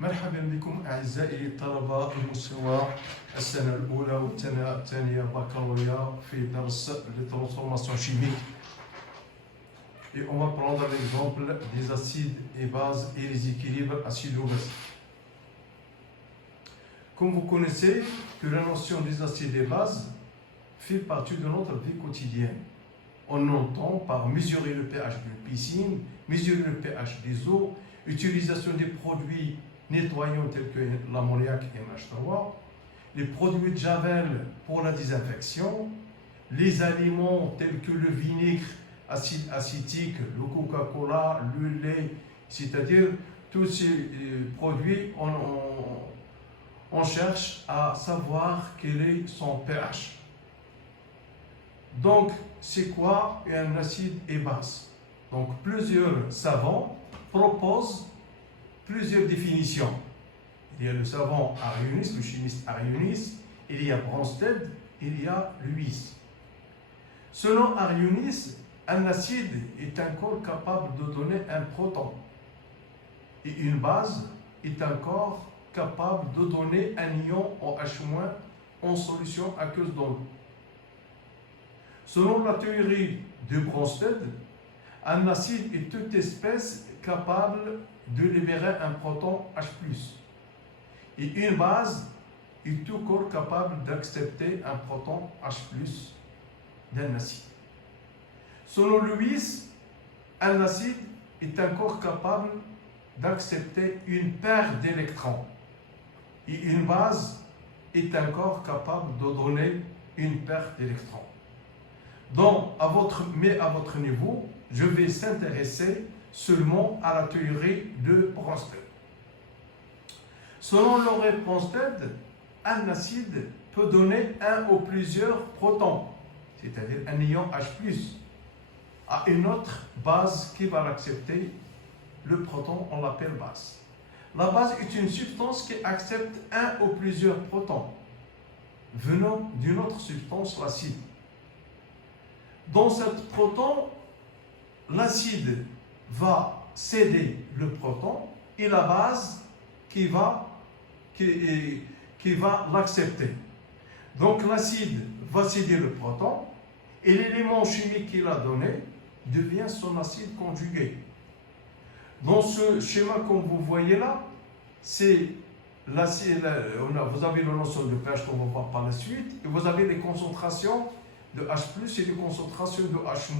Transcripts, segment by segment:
مرحبا بكم أعزائي طلبة المستوى السنة الأولى والسنة الثانية بكالوريا في درس les transformations chimiques. Et on va prendre l'exemple des acides et bases et les équilibres acido-basiques. Comme vous connaissez que la notion des acides et bases fait partie de notre vie quotidienne. On entend par mesurer le pH d'une piscine, mesurer le pH des eaux, utilisation des produits nettoyants tels que l'ammoniac et NH3, les produits de Javel pour la désinfection, les aliments tels que le vinaigre, acide acétique, le Coca-Cola, le lait, c'est-à-dire tous ces produits, on cherche à savoir quel est son pH. Donc, c'est quoi un acide et base? Donc, plusieurs savants proposent plusieurs définitions. Il y a le savant Arionis, le chimiste Arionis, il y a Bronsted, il y a Lewis. Selon Arionis, un acide est un corps capable de donner un proton et une base est un corps capable de donner un ion OH- en solution aqueuse dans l'eau. Selon la théorie de Bronsted, un acide est toute espèce capable de libérer un proton H+. Et une base est tout corps capable d'accepter un proton H+ d'un acide. Selon Lewis, un acide est un corps capable d'accepter une paire d'électrons. Et une base est un corps capable de donner une paire d'électrons. Donc, à votre niveau, je vais s'intéresser seulement à la théorie de Bronsted. Selon Laurent Bronsted, un acide peut donner un ou plusieurs protons, c'est-à-dire un ion H+, à une autre base qui va l'accepter. Le proton, on l'appelle base. La base est une substance qui accepte un ou plusieurs protons venant d'une autre substance, l'acide. Dans cet proton, l'acide va céder le proton et la base qui va l'accepter. Donc l'acide va céder le proton et l'élément chimique qu'il a donné devient son acide conjugué. Dans ce schéma comme vous voyez là, c'est l'acide, vous avez la notion de pH qu'on va voir par la suite, et vous avez les concentrations de H+ et les concentrations de H-.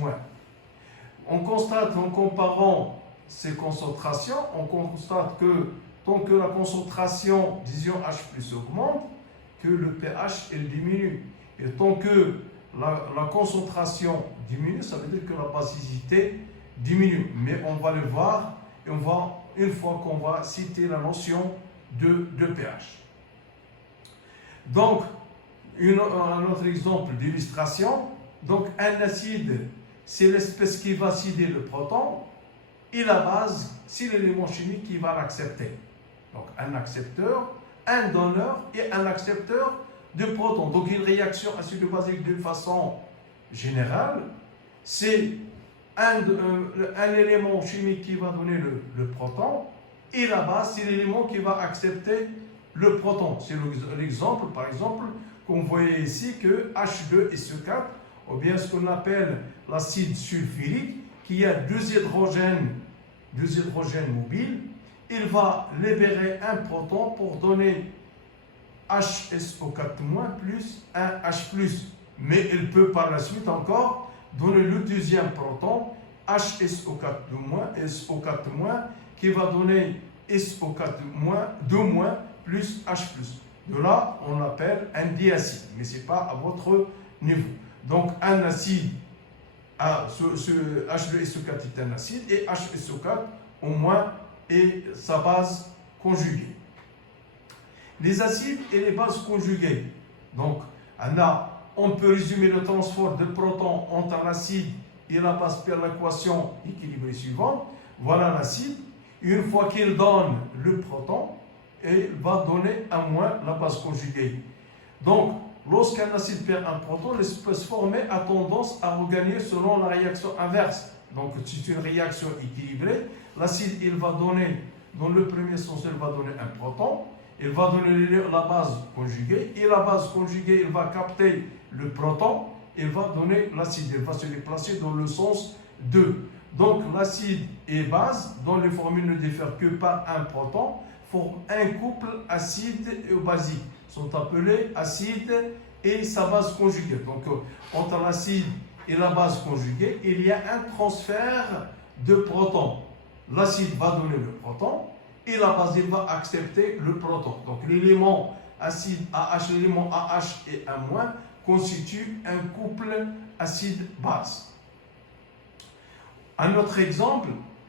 On constate en comparant ces concentrations, on constate que tant que la concentration des ions H+ augmente, que le pH elle diminue. Et tant que la concentration diminue, ça veut dire que la basicité diminue. Mais on va le voir une fois qu'on va citer la notion de pH. Donc, un autre exemple d'illustration. Donc, un acide, c'est l'espèce qui va céder le proton, et la base, c'est l'élément chimique qui va l'accepter. Donc, un accepteur, un donneur et un accepteur de protons. Donc, une réaction acido-basique d'une façon générale, c'est un élément chimique qui va donner le proton, et la base, c'est l'élément qui va accepter le proton. C'est l'exemple, par exemple, qu'on voyait ici, que H2SO4, ou bien ce qu'on appelle l'acide sulfurique, qui a deux hydrogènes mobiles, il va libérer un proton pour donner HSO4- plus un H+. Mais il peut par la suite encore donner le deuxième proton, HSO4- SO4- qui va donner SO4- plus H+. De là, on l'appelle un diacide, mais ce n'est pas à votre niveau. Donc, un acide, ce H2SO4 est un acide, et HSO4 au moins est sa base conjuguée. Les acides et les bases conjuguées. Donc, on peut résumer le transport de protons entre l'acide et la base par l'équation équilibrée suivante. Voilà l'acide. Une fois qu'il donne le proton, il va donner à moins la base conjuguée. Donc, lorsqu'un acide perd un proton, l'espèce formée a tendance à regagner selon la réaction inverse. Donc, c'est une réaction équilibrée. L'acide, il va donner Dans le premier sens, elle va donner un proton, elle va donner la base conjuguée, et la base conjuguée, elle va capter le proton, elle va donner l'acide, elle va se déplacer dans le sens 2. Donc l'acide et base, dont les formules ne diffèrent que par un proton, forment un couple acide et basique. Sont appelés acide et sa base conjuguée. Donc entre l'acide et la base conjuguée, il y a un transfert de protons. L'acide va donner le proton et la base il va accepter le proton. Donc l'élément acide AH, l'élément AH et un- constitue un couple acide-base. Un autre exemple,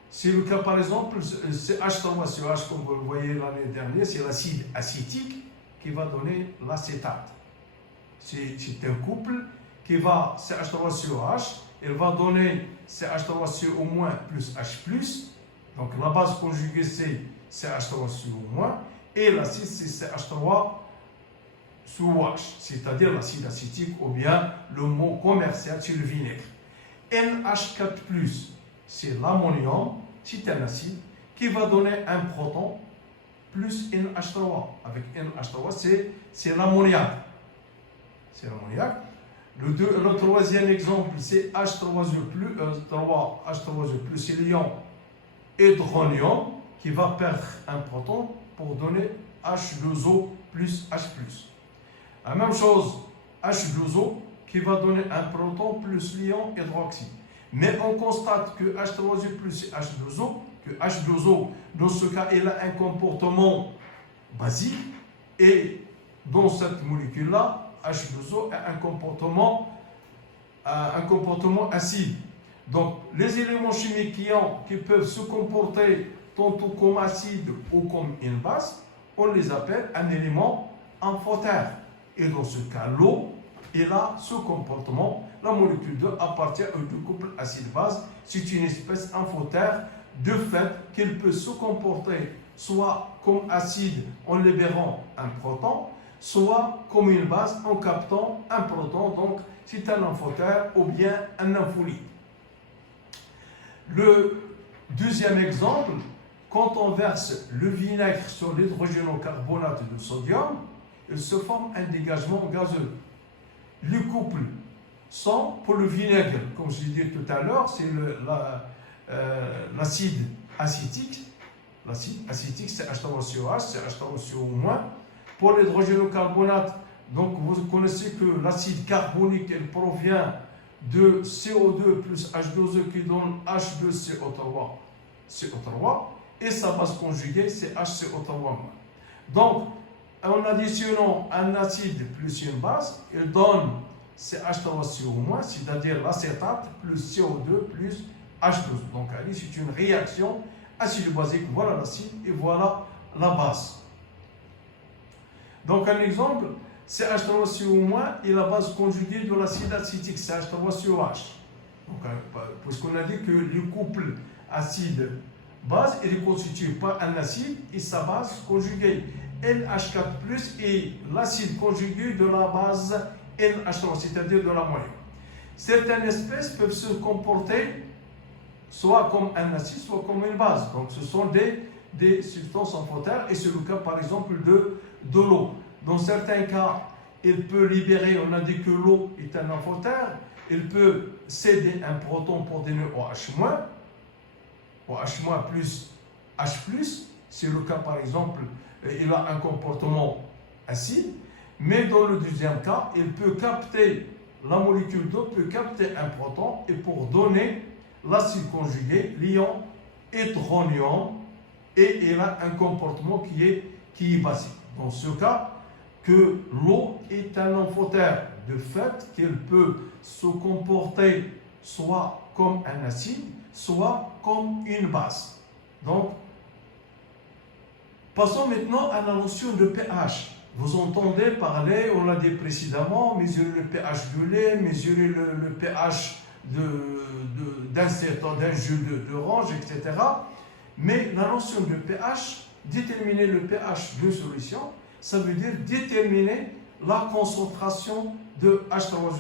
c'est le cas par exemple, c'est H3COH, comme vous le voyez l'année dernière, c'est l'acide acétique qui va donner l'acétate. C'est un couple qui va, c'est H3COH, elle va donner CH3CO- plus H+, donc la base conjuguée c'est CH3CO-, et l'acide c'est CH3 sous OH, c'est-à-dire l'acide acétique ou bien le mot commercial c'est le vinaigre. NH4+, c'est l'ammonium, c'est un acide qui va donner un proton plus NH3. Avec NH3, c'est l'ammoniac. C'est l'ammoniac. Le troisième exemple, c'est H3O+, H3O+, c'est l'ion hydronium qui va perdre un proton pour donner H2O plus H+. La même chose, H2O qui va donner un proton plus l'ion hydroxyde. Mais on constate que H3O plus et H2O, que H2O, dans ce cas, il a un comportement basique et dans cette molécule-là, H2O a un comportement acide. Donc, les éléments chimiques qui peuvent se comporter tantôt comme acide ou comme une base, on les appelle un élément amphotère. Et dans ce cas, l'eau, elle a ce comportement. La molécule 2 appartient au couple acide-base. C'est une espèce amphotère de fait qu'elle peut se comporter soit comme acide en libérant un proton, soit comme une base en captant un proton. Donc, c'est un amphotère ou bien un ampholyte. Le deuxième exemple, quand on verse le vinaigre sur l'hydrogénocarbonate de sodium, il se forme un dégagement gazeux. Le couple sont pour le vinaigre, comme je l'ai dit tout à l'heure, c'est l'acide acétique. L'acide acétique, c'est H3COH, c'est H3CO-. Pour l'hydrogénocarbonate, donc vous connaissez que l'acide carbonique, elle provient de CO2 plus H2O qui donne H2CO3, et sa base conjuguée, c'est HCO3-. Donc, en additionnant un acide plus une base, il donne CH3CO-, c'est-à-dire l'acétate plus CO2 plus H2. Donc, c'est une réaction acide-basique. Voilà l'acide et voilà la base. Donc, un exemple, CH3CO- et la base conjuguée de l'acide acétique, CH3COH. Donc, puisqu'on a dit que le couple acide-base, il est constitué par un acide et sa base conjuguée. NH4+, et l'acide conjugué de la base NH3, c'est-à-dire de l'ammonium. Certaines espèces peuvent se comporter soit comme un acide, soit comme une base. Donc ce sont des substances amphotères, et c'est le cas par exemple de l'eau. Dans certains cas, il peut libérer, on a dit que l'eau est un amphotère, il peut céder un proton pour donner OH-, OH- plus H+, c'est le cas par exemple, il a un comportement acide, mais dans le deuxième cas, il peut capter, la molécule d'eau peut capter un proton, et pour donner l'acide conjugué, l'ion hydronium, et il a un comportement qui est basique. Dans ce cas, que l'eau est un amphotère, de fait qu'elle peut se comporter soit comme un acide, soit comme une base. Donc, passons maintenant à la notion de pH. Vous entendez parler, on l'a dit précédemment, mesurer le pH de lait, mesurer le pH d'un jus d'orange, etc. Mais la notion de pH, déterminer le pH d'une solution, ça veut dire déterminer la concentration de H3O+.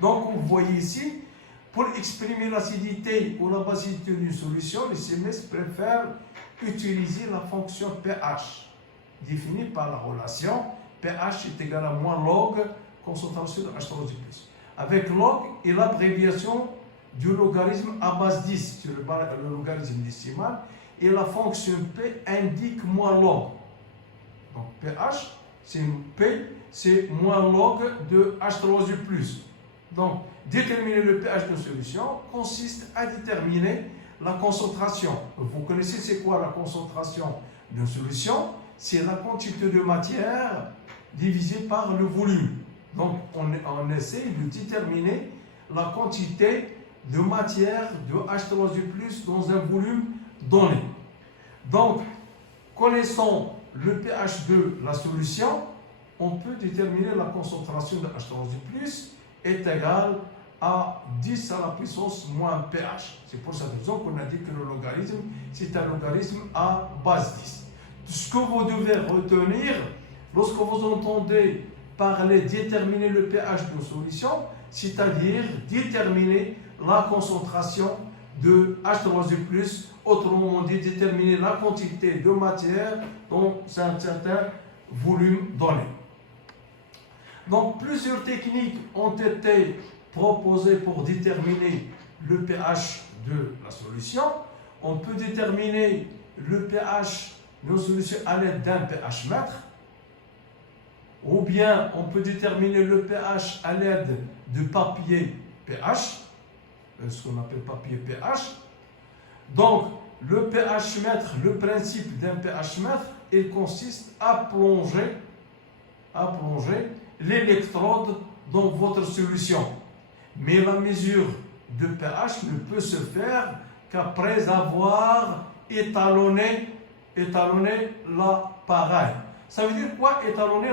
Donc, vous voyez ici, Pour exprimer l'acidité ou la basicité d'une solution, les chimistes préfèrent utiliser la fonction pH, définie par la relation pH est égal à moins log concentration de H3O+. Avec log et l'abréviation du logarithme à base 10 sur le logarithme décimal, et la fonction P indique moins log. Donc pH, c'est P, c'est moins log de H3O+. Donc, déterminer le pH d'une solution consiste à déterminer la concentration. Vous connaissez c'est quoi la concentration d'une solution? C'est la quantité de matière divisée par le volume. Donc, on essaie de déterminer la quantité de matière de H3O+ dans un volume donné. Donc, connaissant le pH de la solution, on peut déterminer la concentration de H3O+ est égale à 10 à la puissance moins pH. C'est pour cette raison qu'on a dit que le logarithme, c'est un logarithme à base 10. Ce que vous devez retenir, lorsque vous entendez parler déterminer le pH d'une solution, c'est-à-dire déterminer la concentration de H3O+, autrement dit déterminer la quantité de matière dans un certain volume donné. Donc, plusieurs techniques ont été proposées pour déterminer le pH de la solution. On peut déterminer le pH d'une solution à l'aide d'un pH mètre, ou bien on peut déterminer le pH à l'aide de papier pH, ce qu'on appelle papier pH. Donc, le pH mètre, le principe d'un pH mètre, il consiste à plonger l'électrode dans votre solution. Mais la mesure de pH ne peut se faire qu'après avoir étalonné l'appareil. Ça veut dire quoi étalonner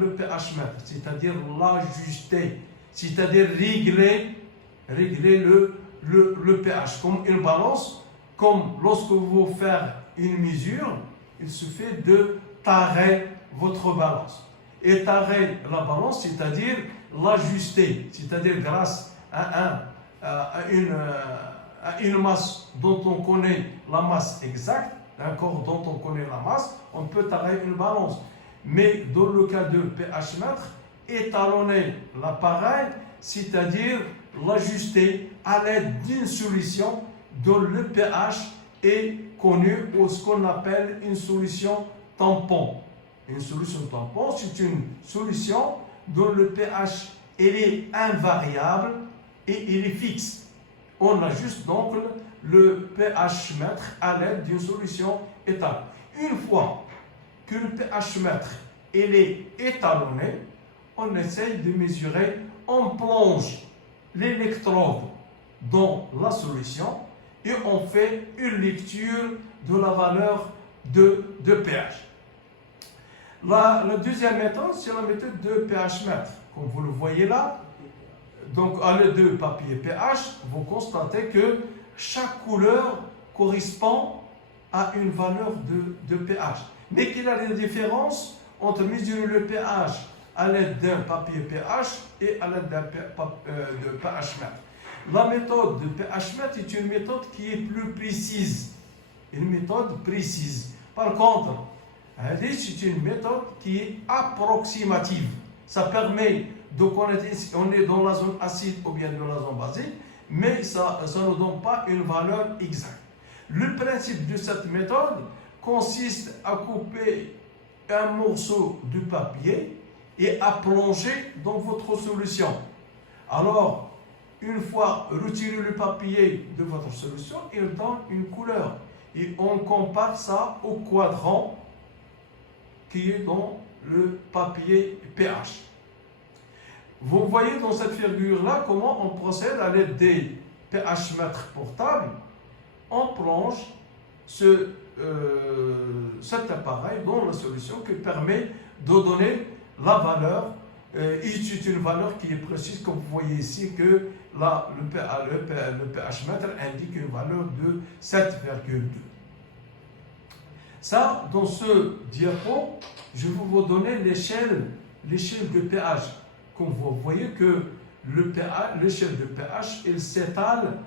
le pH mètre? C'est-à-dire l'ajuster, c'est-à-dire régler le pH. Comme une balance, comme lorsque vous faites une mesure, il suffit de tarer votre balance. Et tarer la balance, c'est-à-dire l'ajuster, c'est-à-dire grâce à une masse dont on connaît la masse exacte, un corps dont on connaît la masse, on peut tarer une balance. Mais dans le cas de pH mètre, étalonner l'appareil, c'est-à-dire l'ajuster à l'aide d'une solution dont le pH est connu ou ce qu'on appelle une solution tampon. Une solution tampon, c'est une solution dont le pH est invariable et il est fixe. On ajuste donc le pH mètre à l'aide d'une solution étalonnée. Une fois que le pH mètre est étalonné, on essaye de mesurer, on plonge l'électrode dans la solution et on fait une lecture de la valeur de pH. La deuxième méthode, c'est la méthode de pH mètre. Comme vous le voyez là, donc à l'aide de papier pH, vous constatez que chaque couleur correspond à une valeur de pH. Mais qu'il y a des différences entre mesurer le pH à l'aide d'un papier pH et à l'aide de pH mètre. La méthode de pH mètre est une méthode qui est plus précise. Une méthode précise. Par contre, c'est une méthode qui est approximative. Ça permet de connaître si on est dans la zone acide ou bien dans la zone basique, mais ça ne donne pas une valeur exacte. Le principe de cette méthode consiste à couper un morceau de papier et à plonger dans votre solution. Alors, une fois retiré le papier de votre solution, il donne une couleur. Et on compare ça au quadrant qui est dans le papier pH. Vous voyez dans cette figure-là comment on procède à l'aide des pH mètres portables. On plonge cet appareil dans la solution qui permet de donner la valeur. Et c'est une valeur qui est précise, comme vous voyez ici, que le pH mètre indique une valeur de 7,2. Ça, dans ce diapo, je vais vous donner l'échelle de pH. Comme vous voyez que l'échelle de pH, elle s'étale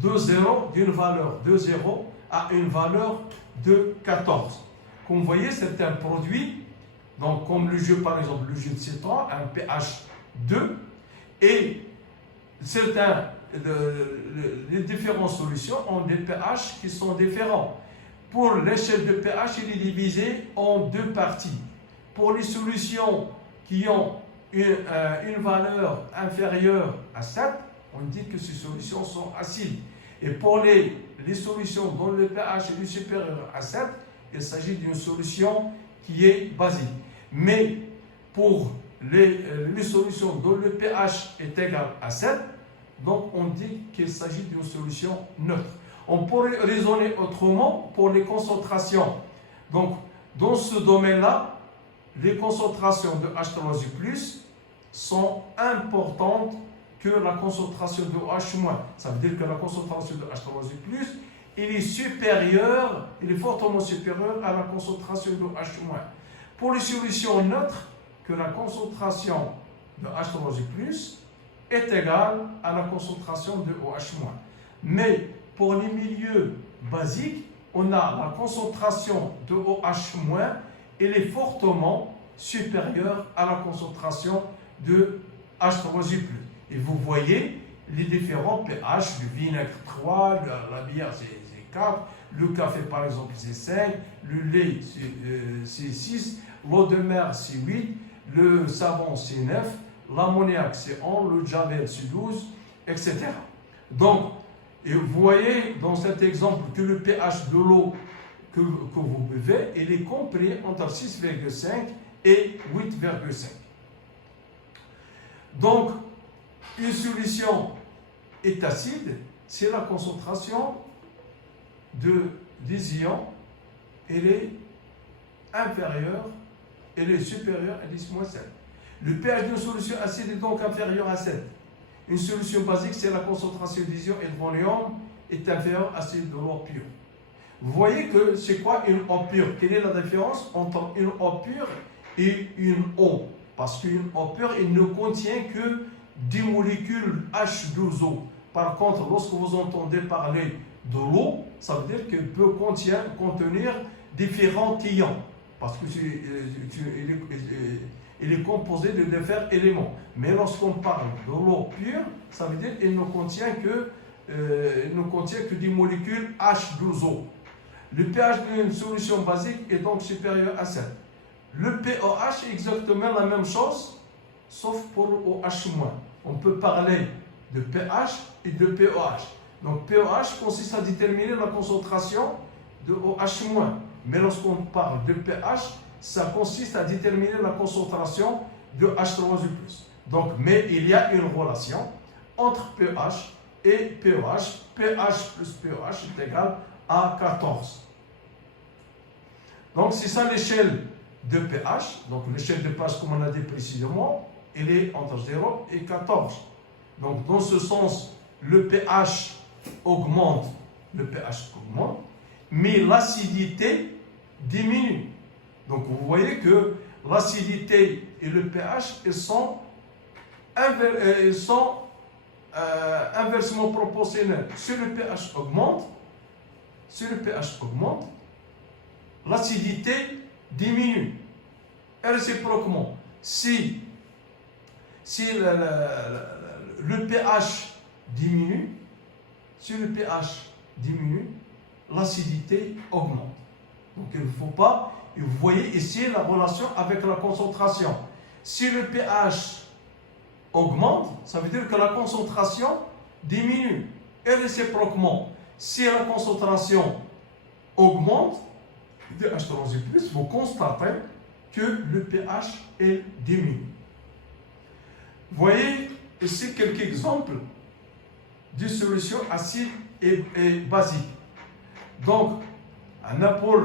d'une valeur de 0 à une valeur de 14. Comme vous voyez, certains produits, donc comme le jus, par exemple, le jus de citron, un pH 2, et les différentes solutions ont des pH qui sont différents. Pour l'échelle de pH, il est divisé en deux parties. Pour les solutions qui ont une valeur inférieure à 7, on dit que ces solutions sont acides. Et pour les solutions dont le pH est supérieur à 7, il s'agit d'une solution qui est basique. Mais pour les solutions dont le pH est égal à 7, donc on dit qu'il s'agit d'une solution neutre. On pourrait raisonner autrement pour les concentrations. Donc, dans ce domaine-là, les concentrations de H3O+, sont importantes que la concentration de OH-. Ça veut dire que la concentration de H3O+, il est supérieur, il est fortement supérieur à la concentration de OH-. Pour les solutions neutres, que la concentration de H3O+, est égale à la concentration de OH-. Mais pour les milieux basiques, on a la concentration de OH-, elle est fortement supérieure à la concentration de H3O+. Et vous voyez les différents pH, le vinaigre 3, la bière c'est 4, le café par exemple c'est 5, le lait c'est 6, l'eau de mer c'est 8, le savon c'est 9, l'ammoniac c'est 11, le javel c'est 12, etc. Donc, et vous voyez dans cet exemple que le pH de l'eau que vous buvez, il est compris entre 6,5 et 8,5. Donc, une solution est acide, c'est la concentration des ions, elle est inférieure, elle est supérieure à 10-7. Le pH d'une solution acide est donc inférieur à 7. Une solution basique, c'est la concentration des ions hydronium est inférieure à celle de l'eau pure. Vous voyez que c'est quoi une eau pure? Quelle est la différence entre une eau pure et une eau? Parce qu'une eau pure, elle ne contient que des molécules H2O. Par contre, lorsque vous entendez parler de l'eau, ça veut dire qu'elle peut contenir différents ions. Parce que il est composé de différents éléments. Mais lorsqu'on parle de l'eau pure, ça veut dire qu'elle ne contient que des molécules H2O. Le pH d'une solution basique est donc supérieur à 7. Le pOH est exactement la même chose, sauf pour OH-. On peut parler de pH et de pOH. Donc pOH consiste à déterminer la concentration de OH-. Mais lorsqu'on parle de pH, ça consiste à déterminer la concentration de H3O+. Donc, mais il y a une relation entre pH et pOH. pH plus pOH est égal à 14. Donc, c'est ça l'échelle de pH. Donc, l'échelle de pH, comme on a dit précisément, elle est entre 0 et 14. Donc, dans ce sens, le pH augmente, mais l'acidité diminue. Donc, vous voyez que l'acidité et le pH, ils sont inversement proportionnels. Si le pH augmente, l'acidité diminue. Et réciproquement, si le pH diminue, l'acidité augmente. Donc il ne faut pas, et vous voyez ici la relation avec la concentration. Si le pH augmente, ça veut dire que la concentration diminue. Et réciproquement, si la concentration augmente de H3O+, vous constatez que le pH est diminue. Vous voyez ici quelques exemples de solutions acides et basiques. Donc, on a pour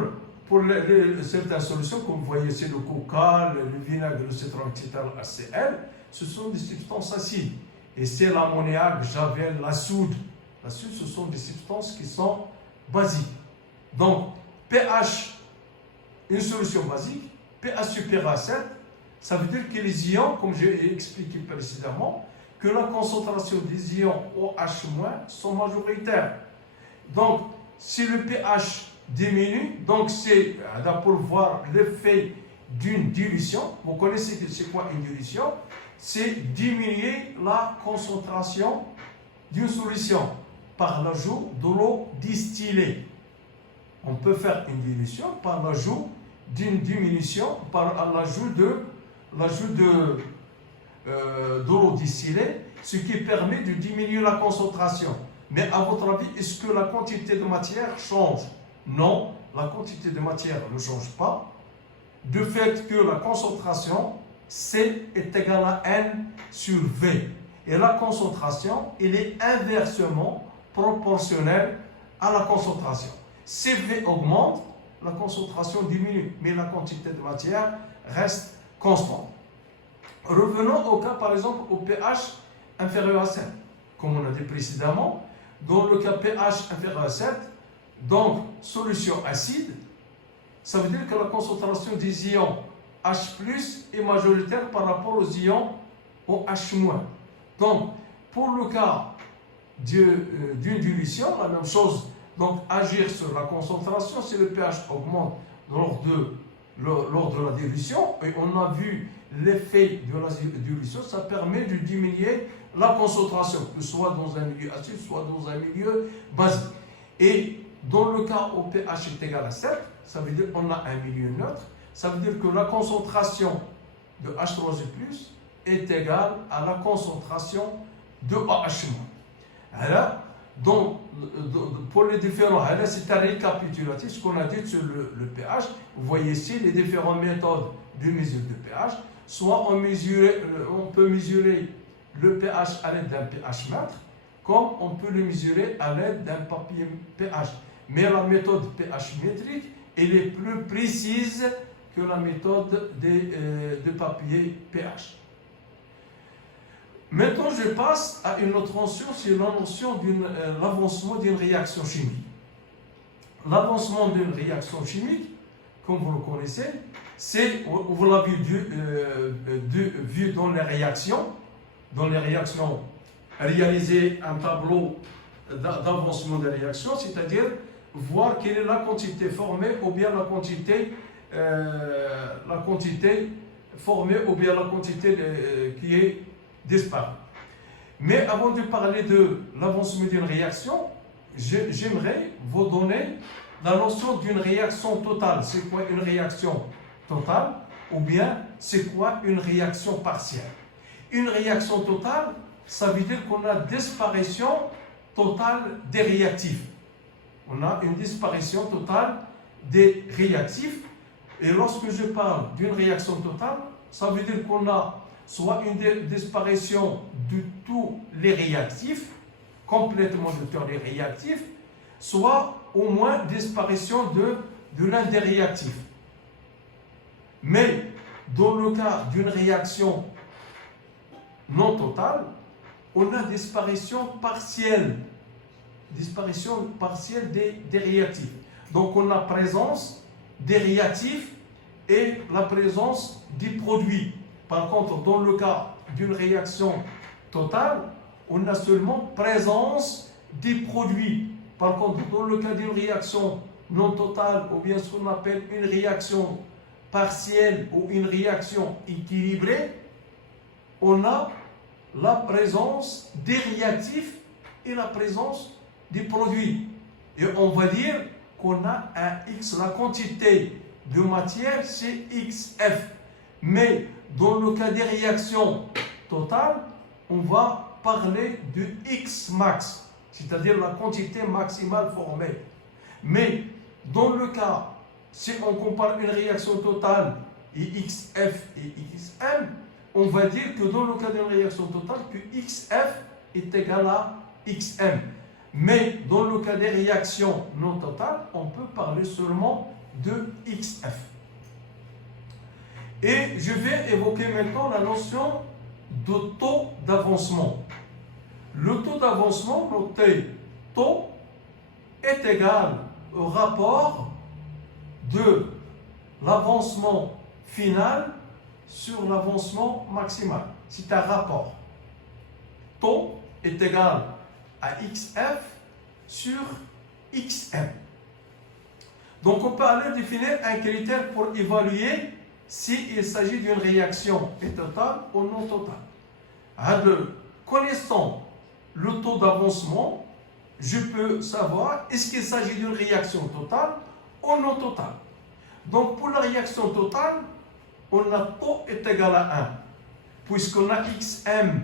certaines solutions, comme vous voyez ici le coca, le vinaigre, le citron, etc., HCl, ce sont des substances acides. Et c'est l'ammoniac, javel, la soude. La soude, ce sont des substances qui sont basiques. Donc, pH, une solution basique, pH supérieur à 7, ça veut dire que les ions, comme j'ai expliqué précédemment, que la concentration des ions OH- sont majoritaires. Donc, si le pH diminue, donc c'est pour voir l'effet d'une dilution. Vous connaissez que c'est quoi une dilution? C'est diminuer la concentration d'une solution par l'ajout de l'eau distillée. On peut faire une dilution par l'ajout d'une diminution, par l'ajout de l'eau distillée, ce qui permet de diminuer la concentration. Mais à votre avis, est-ce que la quantité de matière change? Non, la quantité de matière ne change pas. Du fait que la concentration C est égale à N sur V. Et la concentration, elle est inversement proportionnelle à la concentration. Si V augmente, la concentration diminue, mais la quantité de matière reste constante. Revenons au cas, par exemple, au pH inférieur à 7. Comme on a dit précédemment, dans le cas pH inférieur à 7, donc solution acide, ça veut dire que la concentration des ions H+ est majoritaire par rapport aux ions OH-. Donc, pour le cas d'une dilution, la même chose, donc agir sur la concentration, si le pH augmente lors de la dilution, et on a vu l'effet de la dilution, ça permet de diminuer la concentration, que ce soit dans un milieu acide, soit dans un milieu basique. Et dans le cas où pH est égal à 7, ça veut dire qu'on a un milieu neutre, ça veut dire que la concentration de H3O+ est égale à la concentration de OH-. Alors, donc, pour les différents, c'est un récapitulatif, ce qu'on a dit sur le pH. Vous voyez ici les différentes méthodes de mesure de pH. Soit on peut mesurer le pH à l'aide d'un pH mètre, comme on peut le mesurer à l'aide d'un papier pH. Mais la méthode pH métrique, elle est plus précise que la méthode de papier pH. Maintenant, je passe à une autre notion, c'est la notion de l'avancement d'une réaction chimique. L'avancement d'une réaction chimique, comme vous le connaissez, c'est, vous l'avez vu dans les réactions réaliser un tableau d'avancement des réactions, c'est-à-dire voir quelle est la quantité formée ou bien la quantité formée ou bien la quantité qui est disparue. Mais avant de parler de l'avancement d'une réaction, j'aimerais vous donner la notion d'une réaction totale. C'est quoi une réaction totale ou bien c'est quoi une réaction partielle? Une réaction totale, ça veut dire qu'on a disparition totale des réactifs. On a une disparition totale des réactifs. Et lorsque je parle d'une réaction totale, ça veut dire qu'on a soit une disparition de tous les réactifs, complètement de tous les réactifs, soit au moins disparition de l'un des réactifs. Mais dans le cas d'une réaction non totale, on a disparition partielle des réactifs. Donc on a présence des réactifs et la présence des produits. Par contre, dans le cas d'une réaction totale, on a seulement présence des produits. Par contre, dans le cas d'une réaction non totale, ou bien ce qu'on appelle une réaction partielle ou une réaction équilibrée, on a la présence des réactifs et la présence des produits. Et on va dire qu'on a un X, la quantité de matière, c'est XF. Mais dans le cas des réactions totales, on va parler de X max, c'est-à-dire la quantité maximale formée. Mais dans le cas, si on compare une réaction totale et XF et XM, on va dire que dans le cas d'une réaction totale, que XF est égal à XM. Mais dans le cas des réactions non totales, on peut parler seulement de XF. Et je vais évoquer maintenant la notion de taux d'avancement. Le taux d'avancement, noté taux, est égal au rapport de l'avancement final sur l'avancement maximal. C'est un rapport. taux est égal à XF sur XM. Donc on peut aller définir un critère pour évaluer s'il s'agit d'une réaction totale ou non totale. Connaissant le taux d'avancement, je peux savoir est-ce qu'il s'agit d'une réaction totale ou non totale. Donc pour la réaction totale, on a taux est égal à 1. Puisqu'on a XM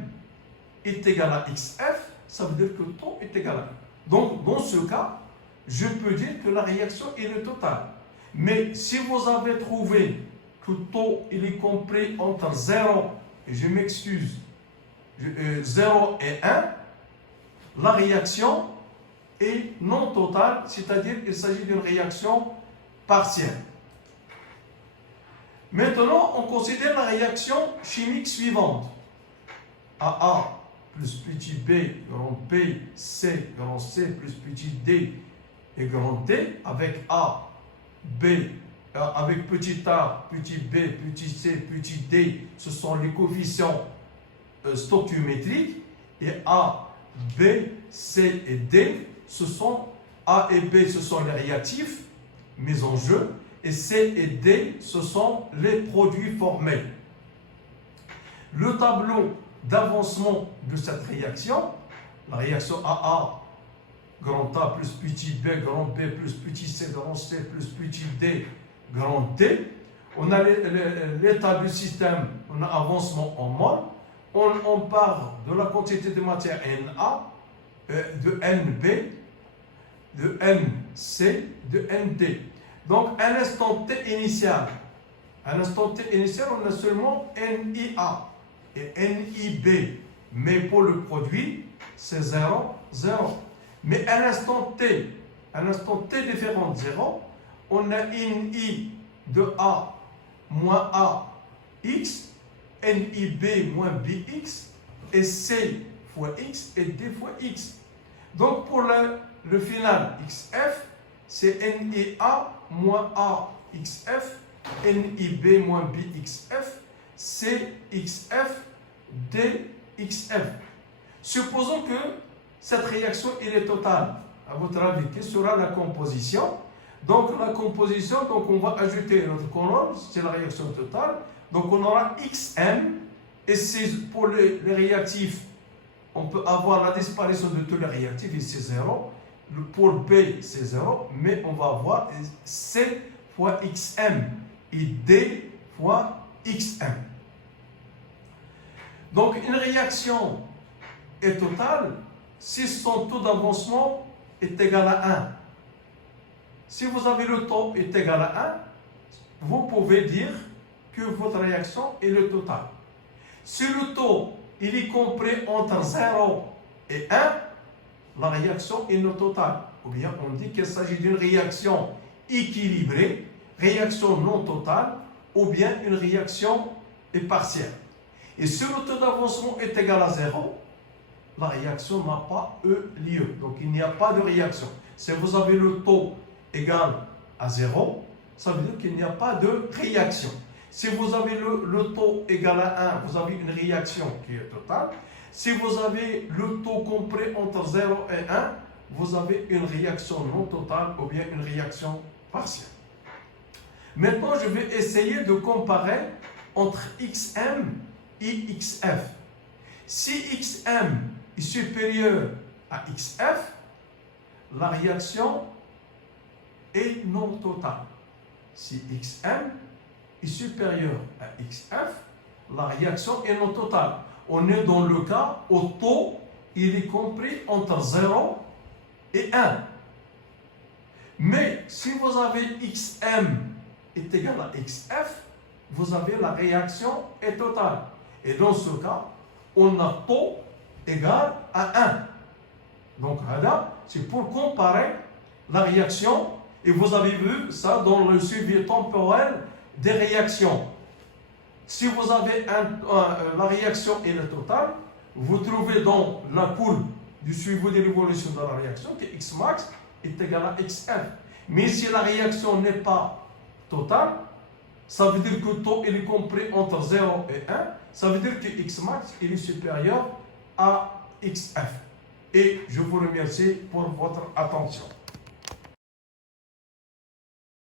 est égal à XF, ça veut dire que le taux est égal à 1. Donc dans ce cas, je peux dire que la réaction est totale. Mais si vous avez trouvé que le taux il est compris entre 0, et je m'excuse, 0 et 1, la réaction est non totale, c'est-à-dire qu'il s'agit d'une réaction partielle. Maintenant, on considère la réaction chimique suivante. AA plus petit b, grand B, C, grand C, plus petit d et grand D, avec A, B, avec petit a, petit b, petit c, petit d, ce sont les coefficients stoichiométriques, et A, B, C et D, ce sont A et B, ce sont les réactifs mis en jeu, et C et D, ce sont les produits formés. Le tableau d'avancement de cette réaction, la réaction AA, grand A plus petit b, grand B plus petit c, grand C plus petit d, grand D, on a l'état du système, on a avancement en mol, on part de la quantité de matière Na, de Nb, de Nc, de Nd. Donc, à l'instant T initial, on a seulement NiA et NiB. Mais pour le produit, c'est 0, 0. Mais à l'instant T différent de 0, on a NI de A moins AX, NiB moins BX, et C fois X et D fois X. Donc, pour le final XF, c'est NiA moins AXF, NiB moins BXF, CXF, DXF. Supposons que cette réaction est totale. À votre avis, quelle sera la composition? Donc la composition, donc on va ajouter notre colonne, c'est la réaction totale. Donc on aura XM, et c'est pour les réactifs, on peut avoir la disparition de tous les réactifs, et c'est 0. Pour B, c'est 0, mais on va avoir C fois XM et D fois XM. Donc, une réaction est totale si son taux d'avancement est égal à 1. Si vous avez le taux est égal à 1, vous pouvez dire que votre réaction est le total. Si le taux il est compris entre 0 et 1, la réaction est non totale. Ou bien on dit qu'il s'agit d'une réaction équilibrée, réaction non totale, ou bien une réaction est partielle. Et si le taux d'avancement est égal à 0, la réaction n'a pas eu lieu. Donc il n'y a pas de réaction. Si vous avez le taux égal à 0, ça veut dire qu'il n'y a pas de réaction. Si vous avez le taux égal à 1, vous avez une réaction qui est totale. Si vous avez le taux compris entre 0 et 1, vous avez une réaction non totale ou bien une réaction partielle. Maintenant, je vais essayer de comparer entre XM et XF. Si XM est supérieur à XF, la réaction est non totale. Si XM est supérieur à XF, la réaction est non totale. On est dans le cas où taux, il est compris entre 0 et 1. Mais si vous avez XM est égal à XF, vous avez la réaction est totale. Et dans ce cas, on a taux égal à 1. Donc, là, c'est pour comparer la réaction. Et vous avez vu ça dans le suivi temporel des réactions. Si vous avez la réaction est totale, vous trouvez dans la courbe du suivi de l'évolution de la réaction que X max est égal à XF. Mais si la réaction n'est pas totale, ça veut dire que le taux est compris entre 0 et 1, ça veut dire que X max est supérieur à XF. Et je vous remercie pour votre attention.